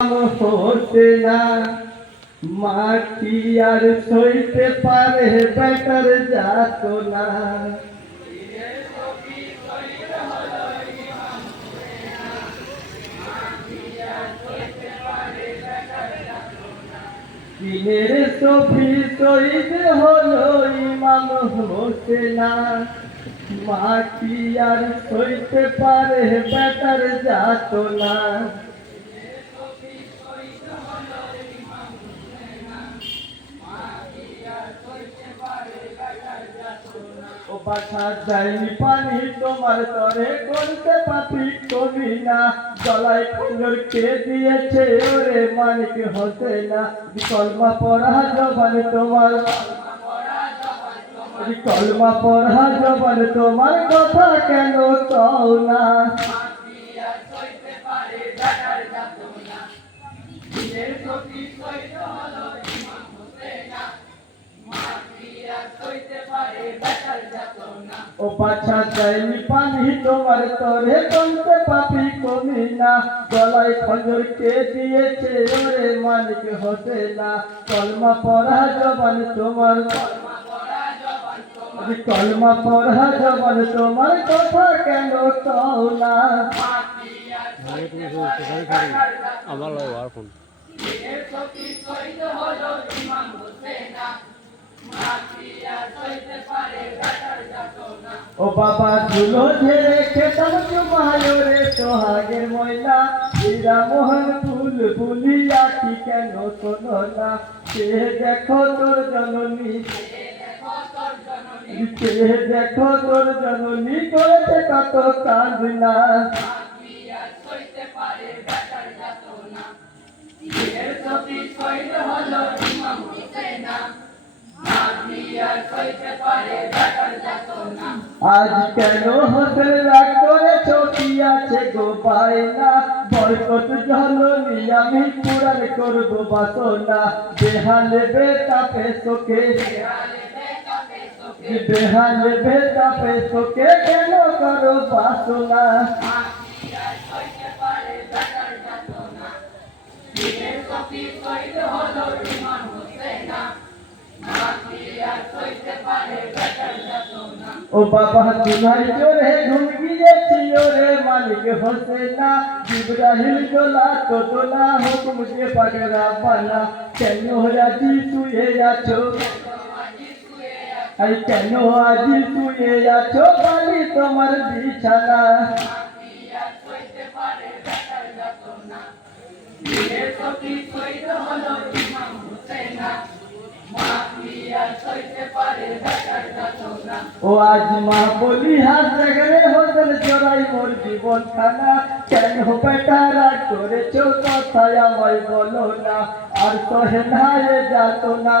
হতে না। মাটি আর সইতে পারে বেটার যাত না। দিনের সফি শহীদ হলো ইমাম হোসেনা মাটি আর সইতে পারে বেটার যাত না। বাছা যায়নি পানি তোমার তরে করতে পাপি কবি না। কে দিয়েছে ওরে হতে না। পড়া জবান তোমার পড়া জবান তোমার কথা কেন কও না। ও পাছা চাইনি পানি তোমার তরে কমতে পাপি কমি না। গলায় খঞ্জর কে দিয়েছে ওরে মালিক হতে না। কলমা পড়া জবান তোমার কলমা পড়া জবান তোমার কথা কেন কও না? আমার ফোন। ও বাবা ধুলো ঝেড়ে খেতাম জমায় রে সোহাগের ময়না হীরা মোহন ফুল বুলিয়া কি কেন শোনো না সে দেখো তোর জননী দেখো তোর জননী করেছে কত কান্দনা আজ কেন হোসেন রাগ করেছ কি আছে গো পায়না বরকত জননী আমি পুরান করব বাসনা। বেহালে বেতাপে সোকে বেহালে বেতাপে সোকে কেন করো বাসনা? ও বাবা, তোমার জোরে ঘুম গিয়েছি ওরে মালিক হোসেনা, ইব্রাহিম দোলা তো দোলা হুকুম দিয়ে পাগড়া পালা কেন রাজি শুয়ে আছো? কেন আজি শুয়ে আছো? বালি তোমার বিছানা। ও আজ মা বলি, হাত জাগরে হোসেন চোরাই মোর জীবন খানা কেন বেটারা করেছ কথায় আমায় বলো না। আর সহে না যাত না।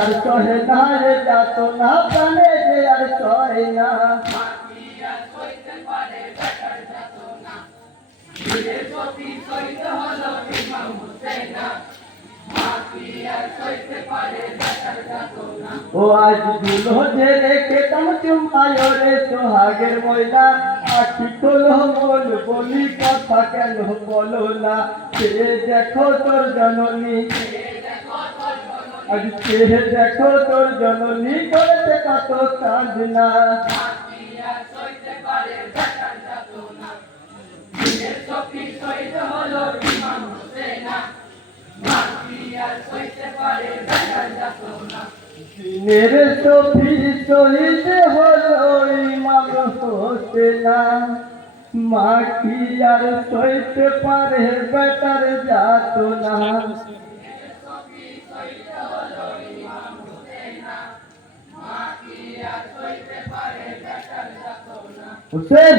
আর সহে না যাত না, প্রাণে যে আর সহে না। ও আজ দুলো যে রেখে তাম চুমায় রে সোহাগের ময়না আখি তোলো বল বলি কথা কেন বলো না? সে দেখো তোর জননী। আজ সে দেখো তোর জননী করেছে কত কাঁদনা দিনের সফি শহীদ হলো ইমাম হোসেনা। মা কি আর সইতে পারে বেটার যাত না হুসেন